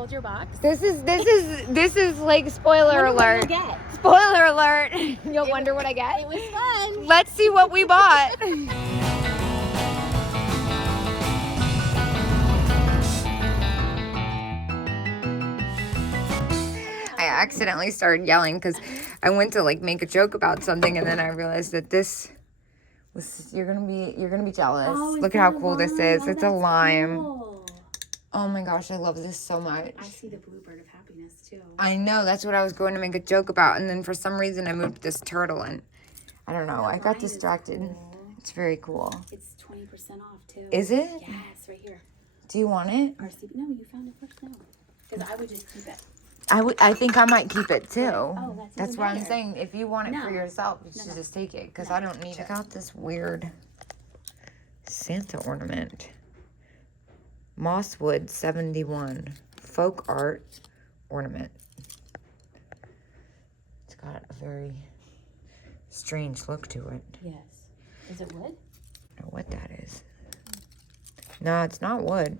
unfold your box. This is like spoiler alert. Spoiler alert. You'll wonder what I get. It was fun. Let's see what we bought. I accidentally started yelling because I went to like make a joke about something, and then I realized that this was you're gonna be jealous. Oh, look at how cool this is. Oh, it's a lime. Cool. Oh my gosh, I love this so much. I see the bluebird of happiness too. I know, that's what I was going to make a joke about, and then for some reason I moved this turtle, and I don't know, I got distracted. Cool. It's very cool. It's 20% off too. Is it? Yes, right here. Do you want it? No, you found it first. No, because I would just keep it. I think I might keep it too. Oh, that's even why I'm better. saying if you want it for No. yourself, you should just take it because I don't need it. Check out this weird Santa ornament. Mosswood 71 folk art ornament. It's got a very strange look to it. Yes. Is it wood? I don't know what that is. No, it's not wood.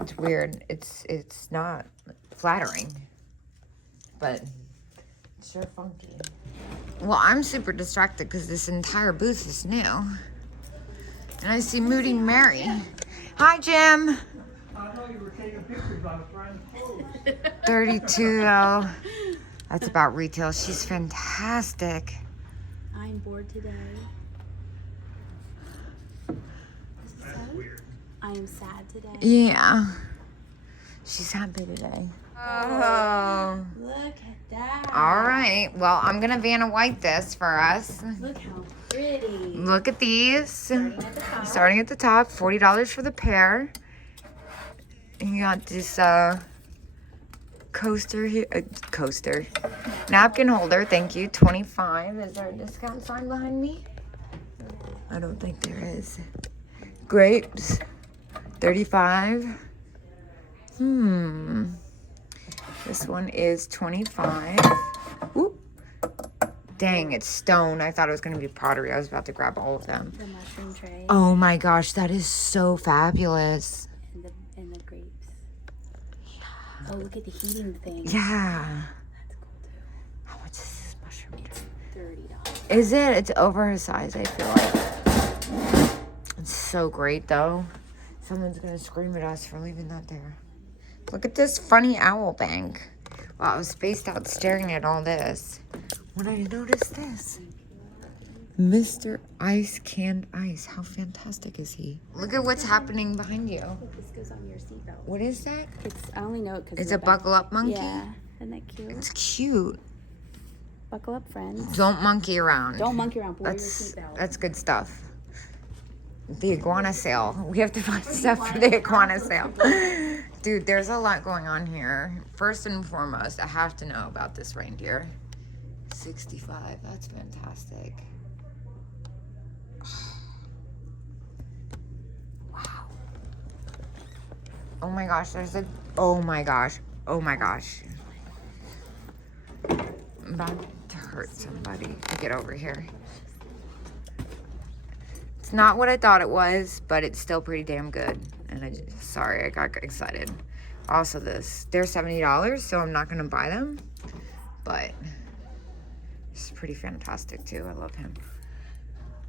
It's weird. It's not flattering, but it's sure funky. Well, I'm super distracted because this entire booth is new. And I see Moody Mary. Hi, Jim. I know you were taking pictures. I was trying to pose. 32, though. That's about retail. She's fantastic. I'm bored today. That's weird. I am sad today. Yeah. She's happy today. Oh. Look at that. All right. Well, I'm going to Vanna White this for us. Look how pretty. Look at these. Starting at the top. $40 for the pair. And you got this coaster here. Coaster. Napkin holder. Thank you. $25. Is there a discount sign behind me? I don't think there is. Grapes. $35. This one is $25. Oop. Dang, it's stone. I thought it was going to be pottery. I was about to grab all of them. The mushroom tray. Oh my gosh, that is so fabulous. And the grapes. Yeah. Oh, look at the heating thing. Yeah. That's cool too. How much is this mushroom tray? $30. Is it? It's oversized, I feel like. It's so great, though. Someone's going to scream at us for leaving that there. Look at this funny owl bank. Wow, I was spaced out staring at all this. When I noticed this. Mr. Ice Canned Ice. How fantastic is he? Look at what's happening behind you. Look, this goes on your seatbelt. What is that? I only know it because It's a buckle up monkey? Yeah. Isn't that cute? It's cute. Buckle up, friends. Don't monkey around. Don't monkey around. Wear your That's seatbelt. good stuff. The iguana sale. We have to find stuff for the iguana sale. Dude, there's a lot going on here. First and foremost, I have to know about this reindeer. 65. That's fantastic. Wow. Oh my gosh, there's a... Oh my gosh. Oh my gosh. I'm about to hurt somebody. Get over here. It's not what I thought it was, but it's still pretty damn good. And sorry, I got excited. Also this, they're $70, so I'm not gonna buy them, but it's pretty fantastic too. I love him.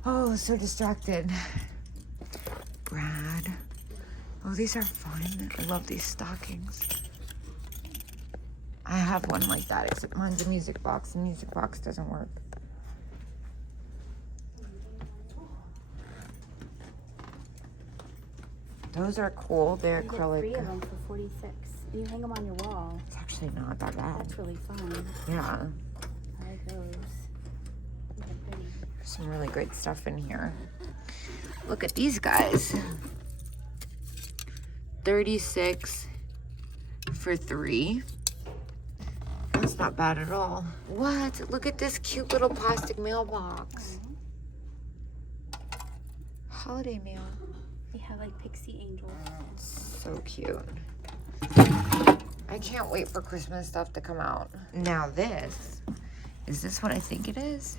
Oh, so distracted. Brad. Oh, these are fun. I love these stockings. I have one like that, except mine's a music box. The music box doesn't work. Those are cool. They're You get acrylic. 3 of them for $46. And you hang them on your wall. It's actually not that bad. That's really fun. Yeah. I like those. They're pretty. There's some really great stuff in here. Look at these guys. 36 for 3. That's not bad at all. What? Look at this cute little plastic mailbox. Holiday mail. They have like pixie angels. So cute. I can't wait for Christmas stuff to come out. Now is this what I think it is?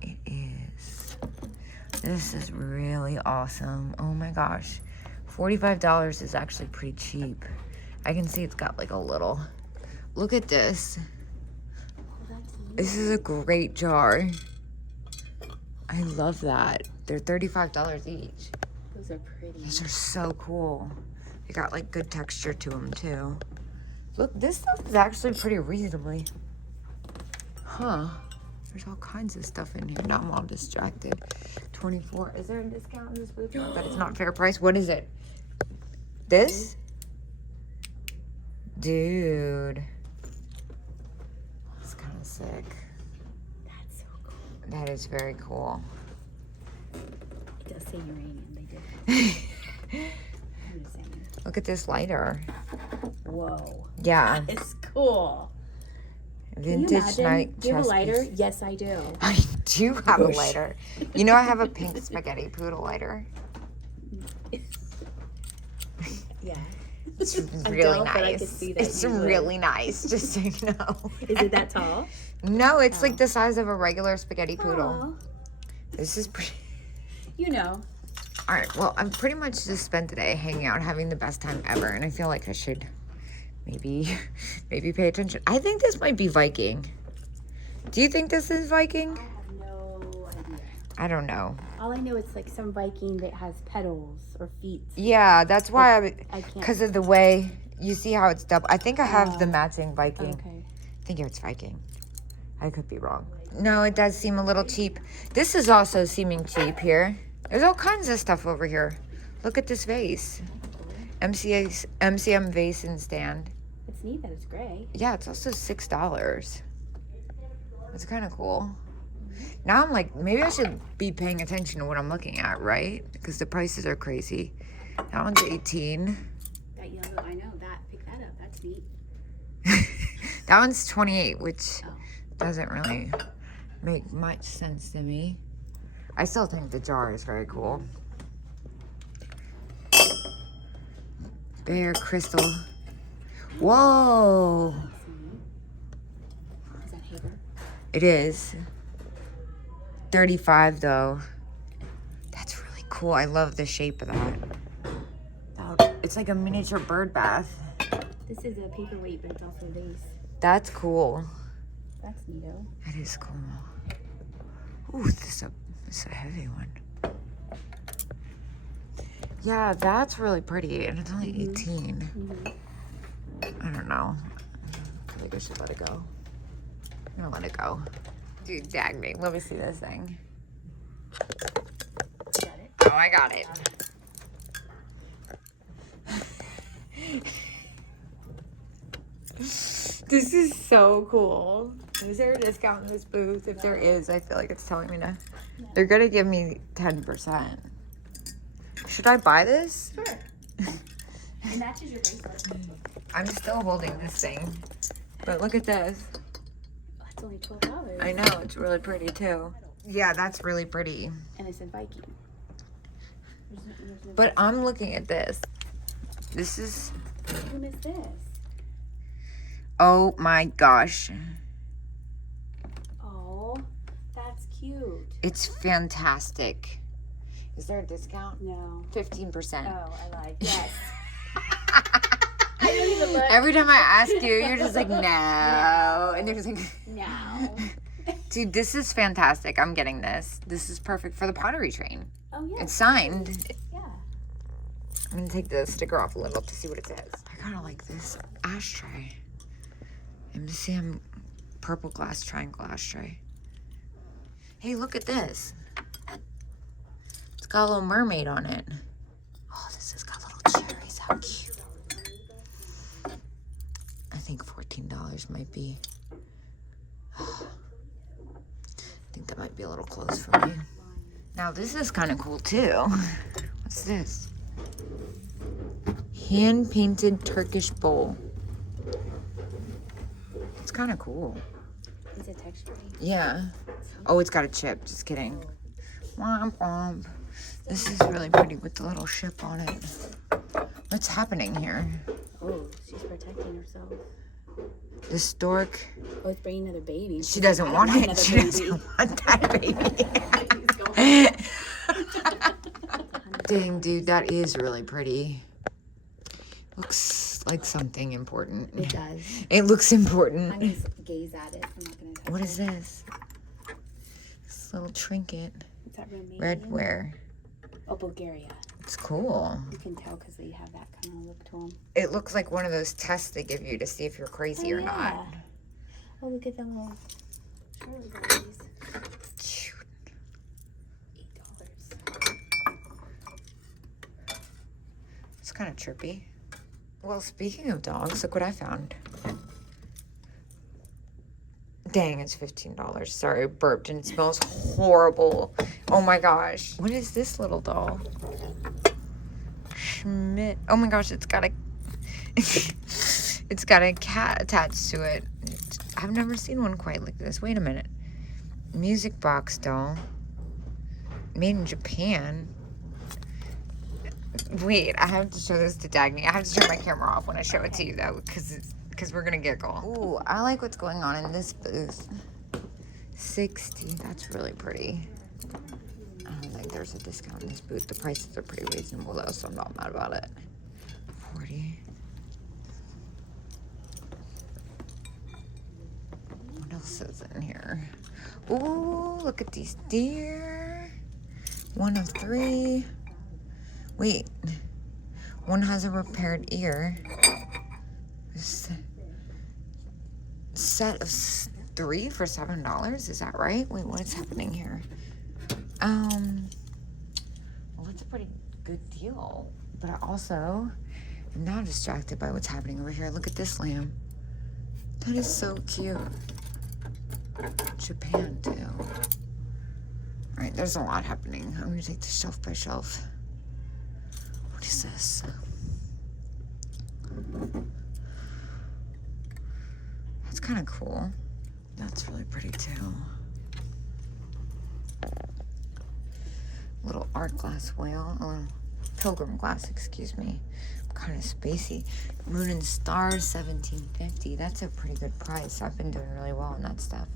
It is. This is really awesome. Oh my gosh. $45 is actually pretty cheap. I can see it's got like a little. Look at this. This is a great jar. I love that. They're $35 each. Those are pretty. These are so cool. They got like good texture to them too. Look, this stuff is actually pretty reasonably. Huh. There's all kinds of stuff in here. Now I'm all distracted. 24. Is there a discount in this booth? But it's not fair price. What is it? This? Dude. That's kind of sick. That's so cool. That is very cool. It does say uranium. They did. I'm just saying. Look at this lighter. Whoa. Yeah. It's cool. Vintage night. Do you have a chess lighter? piece. Yes, I do. I do have a lighter. You know I have a pink spaghetti poodle lighter. Yeah. It's I really don't, but I nice. could see that It's you would. really nice, just so you know. Is it that tall? No, it's like the size of a regular spaghetti poodle. Aw. This is pretty. You know. All right, well, I've pretty much just spent the day hanging out, having the best time ever, and I feel like I should maybe pay attention. I think this might be Viking. Do you think this is Viking? I have no idea. I don't know. All I know is like some Viking that has petals or feet. Yeah, that's why I can't. because of the way you see how it's double. I think I have the matching Viking. Okay. I think it's Viking. I could be wrong. No, it does seem a little cheap. This is also seeming cheap here. There's all kinds of stuff over here. Look at this vase. MCM vase and stand. It's neat that it's gray. Yeah, it's also $6. It's kind of cool. Now I'm like, maybe I should be paying attention to what I'm looking at, right? Because the prices are crazy. That one's 18. That yellow, I know that. Pick that up. That's neat. That one's 28, which Oh. doesn't really make much sense to me. I still think the jar is very cool. Bear crystal. Whoa! That's neat. Is that Haber? It is. 35 though. That's really cool. I love the shape of that. It's like a miniature bird bath. This is a paperweight, but it's also a vase. That's cool. That's neato. That is cool. Ooh, this is a heavy one. Yeah, that's really pretty, and it's only 18. I don't know. I think I should let it go. I'm gonna let it go. Dude, dag me. Let me see this thing. Got it? Oh, I got it. This is so cool. Is there a discount in this booth? If there is, I feel like it's telling me to. They're gonna give me 10%. Should I buy this? Sure. It matches your bracelet. I'm still holding this thing. But look at this. That's only $12. I know, it's really pretty too. Yeah, that's really pretty. And it's in Viking. There's no But I'm looking at this. This is, who missed this? oh my gosh. Oh, that's cute. It's fantastic. Is there a discount? No. 15%. Oh, I lied. Yes. I don't even look. Every time I ask you, you're just like, no. And they're just like, No. dude, this is fantastic. I'm getting this. This is perfect for the pottery train. Oh, yeah. It's signed. Yeah. I'm gonna take the sticker off a little to see what it says. I kind of like this ashtray. MCM purple glass triangle ashtray. Hey, look at this. It's got a little mermaid on it. Oh, this has got little cherries. How cute. I think $14 might be. I think that might be a little close for me. Now this is kind of cool too. What's this? Hand-painted Turkish bowl. It's kind of cool. Is it textured? Yeah. Oh, it's got a chip. Just kidding. Womp womp. This is really pretty with the little ship on it. What's happening here? Oh, she's protecting herself. The stork. Oh, it's bringing another baby. She doesn't want it. She doesn't want that baby. Dang, dude, that is really pretty. Looks like something important. It does. It looks important. I'm gonna gaze at it. I'm not gonna touch What it. is this? This little trinket. Is that Romanian? Red ware. Oh, Bulgaria. It's cool. You can tell because they have that kind of look to them. It looks like one of those tests they give you to see if you're crazy or not. Oh, look at the little Charlie boys. Cute. $8. It's kind of trippy. Well, speaking of dogs, look what I found. Dang, it's $15. Sorry, I burped and it smells horrible. Oh my gosh. What is this little doll? Schmidt. Oh my gosh, it's got a it's got a cat attached to it. I've never seen one quite like this. Wait a minute. Music box doll. Made in Japan. Wait, I have to show this to Dagny. I have to turn my camera off when I show it to you though, because we're gonna giggle. Ooh, I like what's going on in this booth. 60. That's really pretty. I don't think there's a discount in this booth. The prices are pretty reasonable though, so I'm not mad about it. 40. What else is in here? Ooh, look at these deer. 1 of 3. Wait. One has a repaired ear. Set of 3 for $7. Is that right? Wait, what is happening here? Well, that's a pretty good deal. But I also am now distracted by what's happening over here. Look at this lamb. That is so cute. Japan, too. All right, there's a lot happening. I'm gonna take this shelf by shelf. What is this? That's kind of cool. That's really pretty, too. Little art glass whale. Oh, pilgrim glass, excuse me. Kind of spacey. Moon and Stars, $17.50. That's a pretty good price. I've been doing really well on that stuff.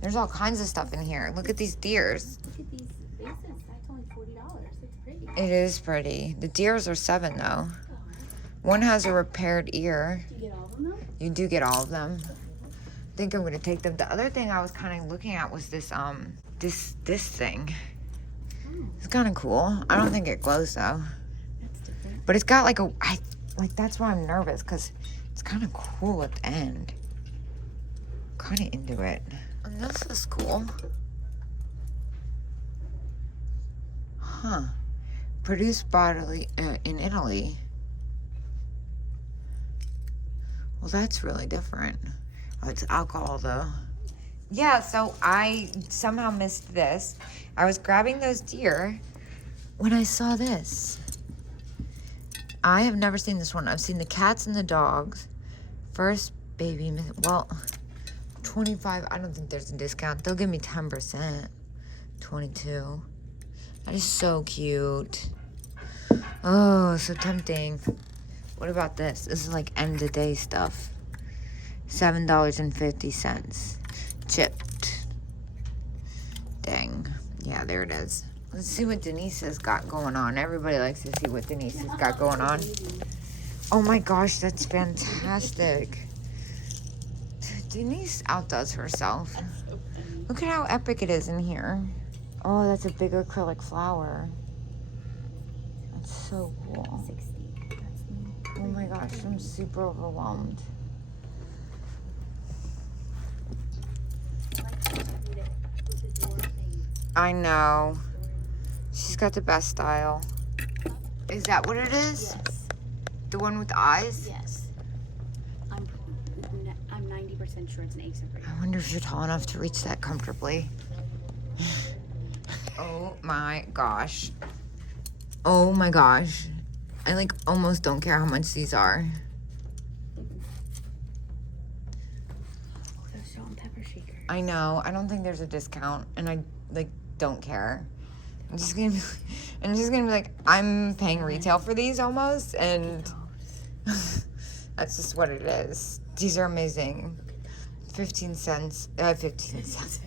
There's all kinds of stuff in here. Look at these deers. Look at these vases. That's only $40. It's pretty. It is pretty. The deers are $7 though. One has a repaired ear. Do you get all of them though? You do get all of them. I think I'm gonna take them. The other thing I was kind of looking at was this this thing. It's kind of cool. I don't think it glows though. That's different. But it's got like that's why I'm nervous, because it's kind of cool at the end. Kind of into it. And this is cool. Huh. Produced bodily in Italy. Well, that's really different. Oh, it's alcohol though. Yeah, so I somehow missed this. I was grabbing those deer when I saw this. I have never seen this one. I've seen the cats and the dogs. First baby, well, 25. I don't think there's a discount. They'll give me 10%. 22. That is so cute. Oh, so tempting. What about this? This is like end of day stuff. $7.50. Chipped. Dang. Yeah, there it is. Let's see what Denise has got going on. Everybody likes to see what Denise has got going on. Oh my gosh, that's fantastic. Denise outdoes herself. Look at how epic it is in here. Oh, that's a big acrylic flower. That's so cool. 60. That's Oh my gosh, I'm super overwhelmed. I know. She's got the best style. Is that what it is? Yes. The one with the eyes? Yes. I'm 90% sure it's an ace of green. I wonder if you're tall enough to reach that comfortably. Oh my gosh. Oh my gosh. I like almost don't care how much these are. Oh, those salt and pepper shakers. I know. I don't think there's a discount, and I like don't care. I'm just gonna be like, I'm paying retail for these almost, and that's just what it is. These are amazing. 15 cents. 15 cents.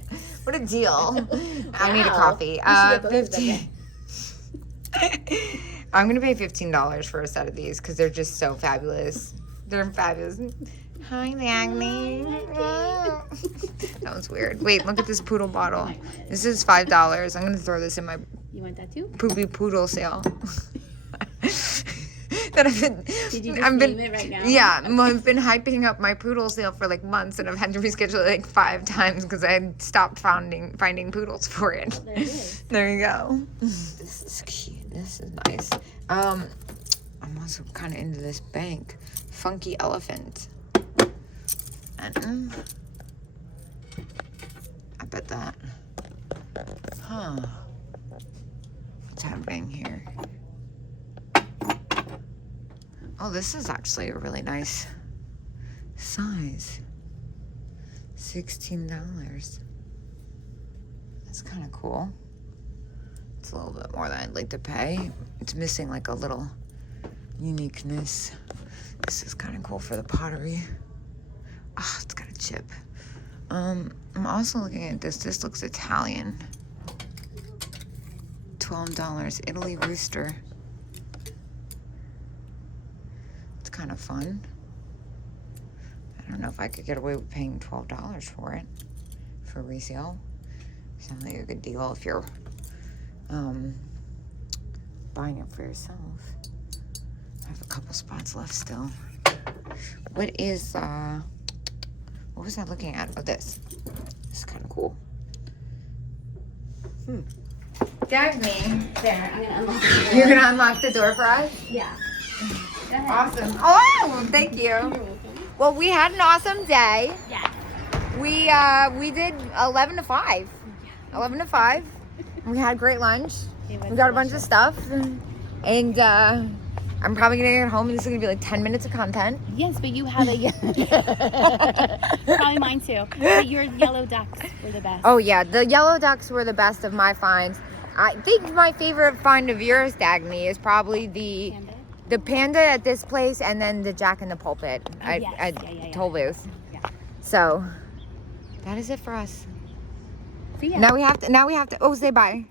What a deal. I need a coffee. We should get both of them 15. I'm gonna pay $15 for a set of these because they're just so fabulous. They're fabulous. Hi, Agni. That was weird. Wait, look at this poodle bottle. This is $5. I'm gonna throw this in my You want that too? poopy poodle sale. That Did you just name it right now? Yeah, I've been hyping up my poodle sale for like months, and I've had to reschedule it like 5 times because I had stopped finding poodles for it. Well, there it is. There you go. This is cute. This is nice. I'm also kind of into this bank. Funky elephant. And I bet that. Huh. What's happening here? Oh, this is actually a really nice size. $16. That's kind of cool. It's a little bit more than I'd like to pay. It's missing like a little uniqueness. This is kind of cool for the pottery. Ah, it's got a chip. I'm also looking at this. This looks Italian. $12. Italy rooster. It's kind of fun. I don't know if I could get away with paying $12 for it for resale. Sounds like a good deal if you're buying it for yourself. I have a couple spots left still. What is what was I looking at? Oh, this. This is kind of cool. Dagny. There, I'm gonna unlock the door. You're gonna unlock the door for us? Yeah. Go ahead. Awesome. Oh, thank you. You're welcome. Well, we had an awesome day. Yeah. We did 11 to 5. 11 to 5. We had great lunch. It was We got a bunch of stuff. And I'm probably gonna get home and this is gonna be like 10 minutes of content. Yes, but you have a probably mine too. But your yellow ducks were the best. Oh yeah, the yellow ducks were the best of my finds. I think my favorite find of yours, Dagny, is probably Panda? the panda at this place and then the Jack in the Pulpit at yes. Yeah. Toll Booth. Yeah. So that is it for us. See ya. Now we have to say bye.